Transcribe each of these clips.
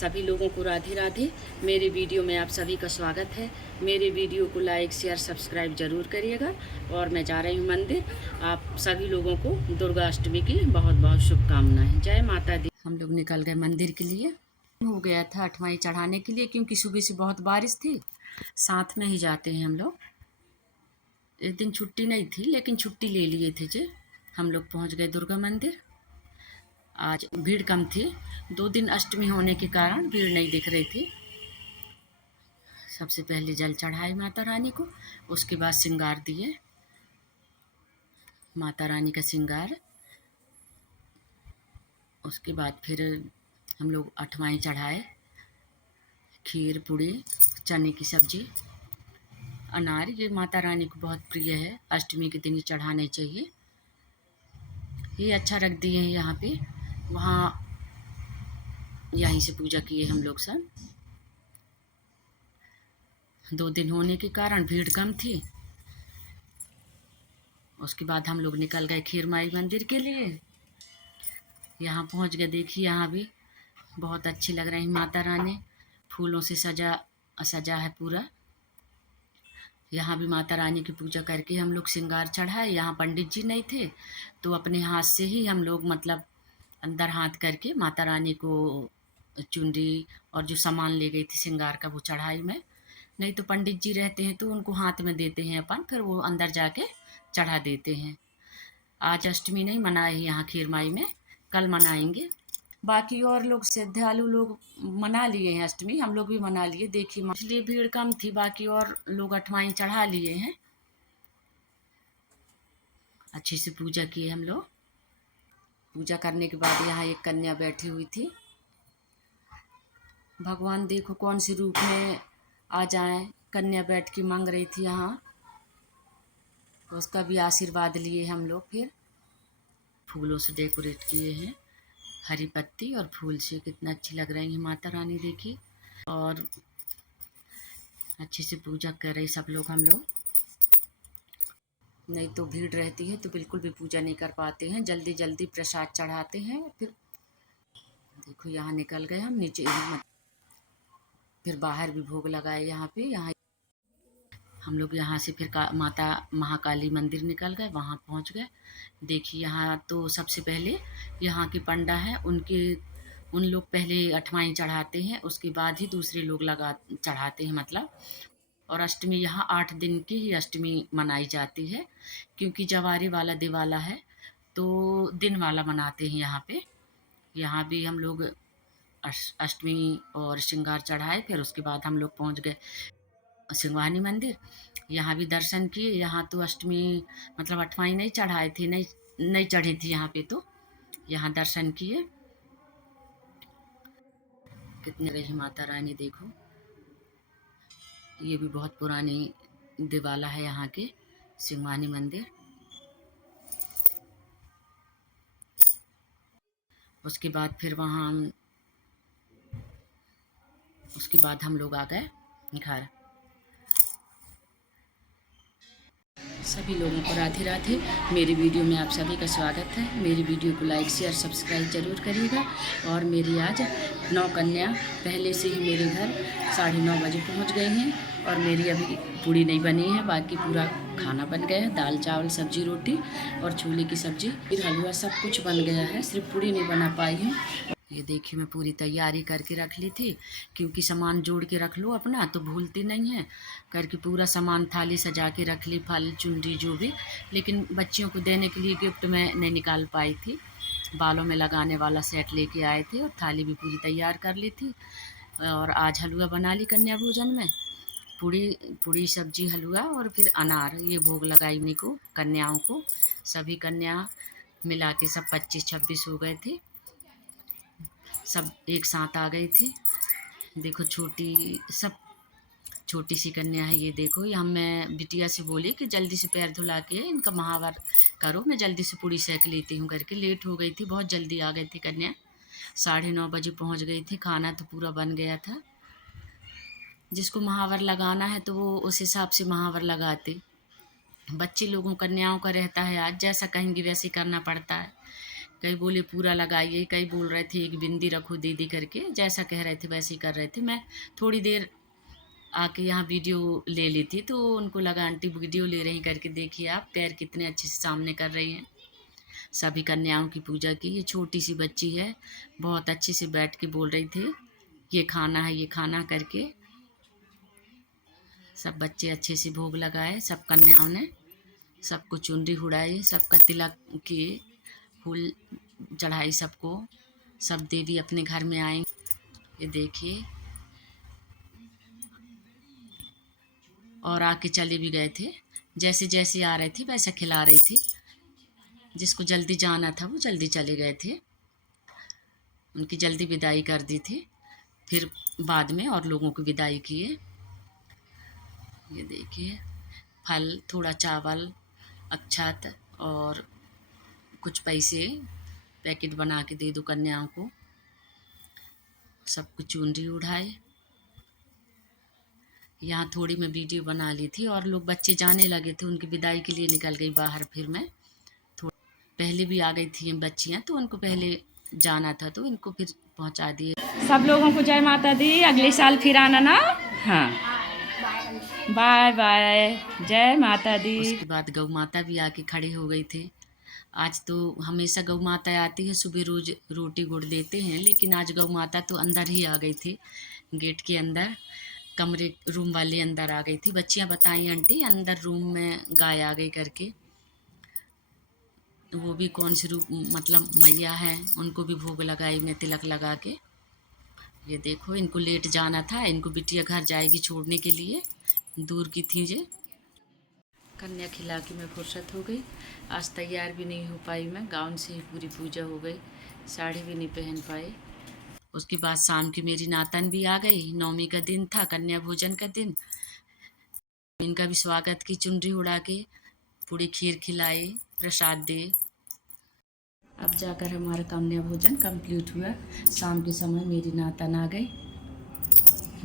सभी लोगों को राधे राधे। मेरे वीडियो में आप सभी का स्वागत है। मेरे वीडियो को लाइक शेयर सब्सक्राइब ज़रूर करिएगा। और मैं जा रही हूँ मंदिर। आप सभी लोगों को दुर्गा अष्टमी की बहुत बहुत शुभकामनाएं। जय माता दी। हम लोग निकल गए मंदिर के लिए। हो गया था अठवाई चढ़ाने के लिए, क्योंकि सुबह से बहुत बारिश थी। साथ में ही जाते हैं हम लोग। इस दिन छुट्टी नहीं थी, लेकिन छुट्टी ले लिए थे जे हम लोग पहुँच गए दुर्गा मंदिर। आज भीड़ कम थी। 2 दिन अष्टमी होने के कारण भीड़ नहीं दिख रही थी। सबसे पहले जल चढ़ाए माता रानी को, उसके बाद श्रृंगार दिए। माता रानी का श्रृंगार, उसके बाद फिर हम लोग अठवाई चढ़ाए। खीर पूड़ी, चने की सब्जी, अनार, ये माता रानी को बहुत प्रिय है। अष्टमी के दिन ही चढ़ाने चाहिए। ये अच्छा रख दिए हैं यहाँ पे। वहाँ यहीं से पूजा किए हम लोग सब। 2 दिन होने के कारण भीड़ कम थी। उसके बाद हम लोग निकल गए खीर माई मंदिर के लिए। यहाँ पहुँच गए। देखिए यहाँ भी बहुत अच्छी लग रही माता रानी, फूलों से सजा है पूरा। यहाँ भी माता रानी की पूजा करके हम लोग श्रृंगार चढ़ाए। यहाँ पंडित जी नहीं थे, तो अपने हाथ से ही हम लोग मतलब अंदर हाथ करके माता रानी को चुनरी और जो सामान ले गई थी श्रृंगार का, वो चढ़ाई मैं। नहीं तो पंडित जी रहते हैं तो उनको हाथ में देते हैं अपन, फिर वो अंदर जाके चढ़ा देते हैं। आज अष्टमी नहीं मनाए यहाँ खीर माई में, कल मनाएंगे। बाकी और लोग श्रद्धालु लोग मना लिए हैं अष्टमी, हम लोग भी मना लिए। देखिए इसलिए भीड़ कम थी, बाकी और लोग अठवाई चढ़ा लिए हैं। अच्छे से पूजा किए हम लोग। पूजा करने के बाद यहाँ एक कन्या बैठी हुई थी। भगवान देखो कौन से रूप में आ जाए। कन्या बैठ के मांग रही थी यहाँ, तो उसका भी आशीर्वाद लिए हम लोग। फिर फूलों से डेकोरेट किए हैं, हरी पत्ती और फूल से कितना अच्छी लग रही है माता रानी। देखिए, और अच्छे से पूजा कर रहे सब लोग। हम लोग नहीं तो भीड़ रहती है तो बिल्कुल भी पूजा नहीं कर पाते हैं। जल्दी जल्दी प्रसाद चढ़ाते हैं। फिर देखो यहाँ निकल गए हम नीचे। फिर बाहर भी भोग लगाए यहाँ पे। यहाँ हम लोग यहाँ से फिर माता महाकाली मंदिर निकल गए, वहाँ पहुँच गए। देखिए यहाँ तो सबसे पहले यहाँ के पंडा हैं, उन लोग पहले अठवाई चढ़ाते हैं, उसके बाद ही दूसरे लोग चढ़ाते हैं मतलब। और अष्टमी यहाँ 8 दिन की ही अष्टमी मनाई जाती है, क्योंकि जवारे वाला दिवाला है तो दिन वाला मनाते हैं यहाँ पे। यहाँ भी हम लोग अष्टमी और श्रृंगार चढ़ाए। फिर उसके बाद हम लोग पहुँच गए सिंगवानी मंदिर। यहाँ भी दर्शन किए। यहाँ तो अष्टमी मतलब अठवाई नहीं चढ़ाए थे, नहीं चढ़ी थी यहाँ पे, तो यहाँ दर्शन किए। कितने रही माता रानी देखो। ये भी बहुत पुरानी दिवाला है यहाँ के सिंगवानी मंदिर। उसके बाद फिर उसके बाद हम लोग आ गए घर। सभी लोगों को राधे राधे। मेरी वीडियो में आप सभी का स्वागत है। मेरी वीडियो को लाइक शेयर सब्सक्राइब ज़रूर करिएगा। और मेरी आज 9 कन्या पहले से ही मेरे घर 9:30 बजे पहुंच गई हैं। और मेरी अभी पूड़ी नहीं बनी है, बाकी पूरा खाना बन गया है। दाल चावल सब्जी रोटी और छोले की सब्जी, फिर हलवा, सब कुछ बन गया है। सिर्फ पूड़ी नहीं बना पाई हूँ। ये देखिए मैं पूरी तैयारी करके रख ली थी, क्योंकि सामान जोड़ के रख लो अपना तो भूलती नहीं है। करके पूरा सामान थाली सजा के रख ली, फल चुनरी जो भी। लेकिन बच्चियों को देने के लिए गिफ्ट मैं नहीं निकाल पाई थी। बालों में लगाने वाला सेट लेके आए थे, और थाली भी पूरी तैयार कर ली थी। और आज हलवा बना ली कन्या भोजन में। पूड़ी सब्जी हलवा और फिर अनार, ये भोग लगाई उन्हीं को, कन्याओं को। सभी कन्या मिला के सब 25-26 हो गए थे। सब एक साथ आ गई थी। देखो छोटी सी कन्या है ये। देखो यहाँ मैं बिटिया से बोली कि जल्दी से पैर धुला के इनका महावर करो, मैं जल्दी से पूड़ी सेक लेती हूँ करके। लेट हो गई थी, बहुत जल्दी आ गई थी कन्या। 9:30 बजे पहुँच गई थी। खाना तो पूरा बन गया था। जिसको महावर लगाना है तो वो उस हिसाब से महावर लगाते। बच्चे लोगों कन्याओं का रहता है, आज जैसा कहेंगी वैसे करना पड़ता है। कई बोले पूरा लगाइए, कई बोल रहे थे एक बिंदी रखो दीदी करके, जैसा कह रहे थे वैसे ही कर रहे थे। मैं थोड़ी देर आके यहाँ वीडियो ले ली थी तो उनको लगा आंटी वीडियो ले रही करके, देखिए आप पैर कितने अच्छे से सामने कर रही हैं। सभी कन्याओं की पूजा की। ये छोटी सी बच्ची है, बहुत अच्छे से बैठ के बोल रही थी ये खाना है, ये खाना करके। सब बच्चे अच्छे से भोग लगाए, सब कन्याओं ने सबको चुनरी उड़ाई, सबका तिलक किए, फूल चढ़ाई सबको। सब देवी अपने घर में आए। ये देखिए, और आके चले भी गए थे। जैसे जैसे आ रहे थे वैसा खिला रही थी। जिसको जल्दी जाना था वो जल्दी चले गए थे, उनकी जल्दी विदाई कर दी थी। फिर बाद में और लोगों को विदाई किए। ये देखिए, फल, थोड़ा चावल, अक्षत और कुछ पैसे पैकेट बना के दे दो कन्याओं को। सबको चुनरी उड़ाए। यहाँ थोड़ी मैं वीडियो बना ली थी और लोग बच्चे जाने लगे थे, उनकी विदाई के लिए निकल गई बाहर। फिर मैं पहले भी आ गई थी बच्चियाँ, तो उनको पहले जाना था तो इनको फिर पहुँचा दिए। सब लोगों को जय माता दी। अगले साल फिर आना ना। हाँ, बाय बाय, जय माता दी। उसके बाद गौ माता भी आके खड़े हो गई थे। आज तो हमेशा गौ माता आती है, सुबह रोज रोटी गुड़ देते हैं, लेकिन आज गौ माता तो अंदर ही आ गई थी, गेट के अंदर। कमरे रूम वाले अंदर आ गई थी। बच्चियां बताई आंटी अंदर रूम में गाय आ गई करके। वो भी कौन सी रूप मतलब मैया है, उनको भी भोग लगाई मैं तिलक लगा के। ये देखो, इनको लेट जाना था, इनको बिटिया घर जाएगी छोड़ने के लिए, दूर की थी जे। कन्या खिला के मैं फुर्सत हो गई। आज तैयार भी नहीं हो पाई मैं, गाउन से ही पूरी पूजा हो गई, साड़ी भी नहीं पहन पाई। उसके बाद शाम की मेरी नातन भी आ गई। नवमी का दिन था, कन्या भोजन का दिन। इनका भी स्वागत की, चुनरी उड़ा के पूरी खीर खिलाए, प्रसाद दे। अब जाकर हमारा कन्या भोजन कंप्लीट हुआ। शाम के समय मेरी नातन आ गई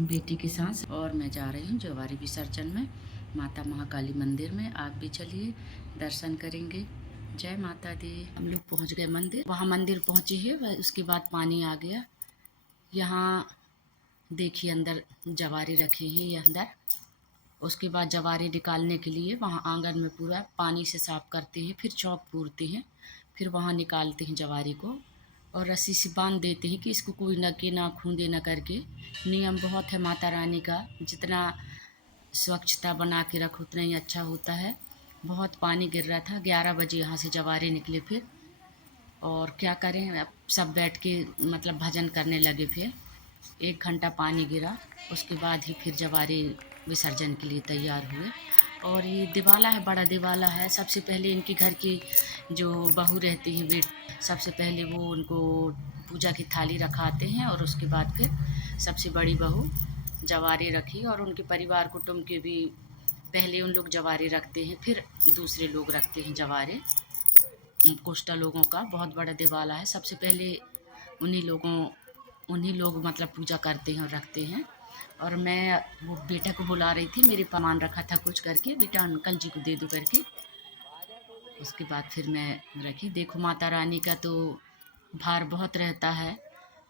बेटी के साथ, और मैं जा रही हूँ जवारी विसर्जन में, माता महाकाली मंदिर में। आप भी चलिए, दर्शन करेंगे। जय माता दी। हम लोग पहुँच गए मंदिर। वहाँ मंदिर पहुँचे है, उसके बाद पानी आ गया। यहाँ देखिए अंदर जवारी रखी है, ये अंदर। उसके बाद जवारी निकालने के लिए वहाँ आंगन में पूरा पानी से साफ करते हैं, फिर चौक पूरते हैं, फिर वहाँ निकालते हैं जवारी को, और रस्सी से बांध देते हैं कि इसको कोई नके ना खूंदे ना करके। नियम बहुत है माता रानी का, जितना स्वच्छता बना के रखो उतना ही अच्छा होता है। बहुत पानी गिर रहा था। 11 बजे यहाँ से जवारी निकले फिर, और क्या करें, अब सब बैठ के मतलब भजन करने लगे। फिर 1 घंटा पानी गिरा, उसके बाद ही फिर जवारी विसर्जन के लिए तैयार हुए। और ये दिवाला है, बड़ा दिवाला है। सबसे पहले इनके घर की जो बहू रहती है सबसे पहले वो उनको पूजा की थाली रखाते हैं, और उसके बाद फिर सबसे बड़ी बहू जवारी रखी, और उनके परिवार कुटुंब के भी पहले उन लोग जवारी रखते हैं, फिर दूसरे लोग रखते हैं जवारे। कोष्टा लोगों का बहुत बड़ा दिवाला है। सबसे पहले उन्हीं लोग मतलब पूजा करते हैं और रखते हैं। और मैं वो बेटा को बुला रही थी, मेरे सामान रखा था कुछ करके, बेटा अंकल जी को दे दो करके। उसके बाद फिर मैं रखी। देखो माता रानी का तो भार बहुत रहता है,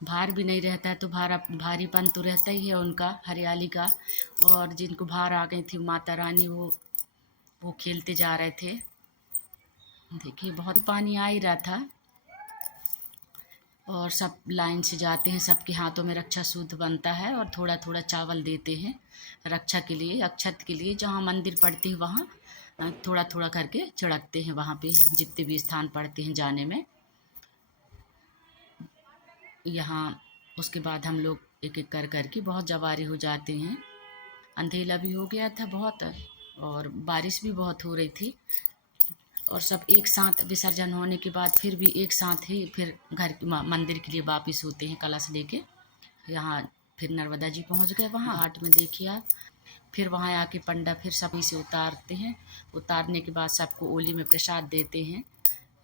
भार भी नहीं रहता है तो भारीपन तो रहता ही है उनका, हरियाली का। और जिनको भार आ गई थी माता रानी, वो खेलते जा रहे थे। देखिए बहुत पानी आ ही रहा था, और सब लाइन से जाते हैं, सबके हाथों में रक्षा सूत्र बनता है, और थोड़ा थोड़ा चावल देते हैं रक्षा के लिए, अक्षत के लिए। जहाँ मंदिर पड़ते हैं वहाँ थोड़ा थोड़ा करके छिड़कते हैं, वहाँ पे जितने भी स्थान पड़ते हैं जाने में। यहाँ उसके बाद हम लोग एक एक कर करके बहुत जवारी हो जाते हैं। अंधेला भी हो गया था बहुत, और बारिश भी बहुत हो रही थी, और सब एक साथ विसर्जन होने के बाद फिर भी एक साथ ही फिर घर मंदिर के लिए वापस होते हैं कलश लेके। यहाँ फिर नर्मदा जी पहुँच गए वहाँ घाट में, देखिए आप। फिर वहाँ आके पंडा फिर सभी से उतारते हैं। उतारने के बाद सबको ओली में प्रसाद देते हैं।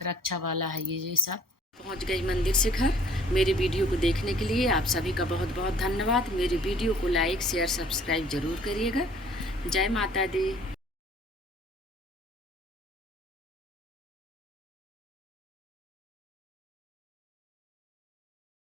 रक्षा वाला है ये सब। पहुँच गई मंदिर से घर। मेरी वीडियो को देखने के लिए आप सभी का बहुत बहुत धन्यवाद। मेरी वीडियो को लाइक शेयर सब्सक्राइब ज़रूर करिएगा। जय माता दी।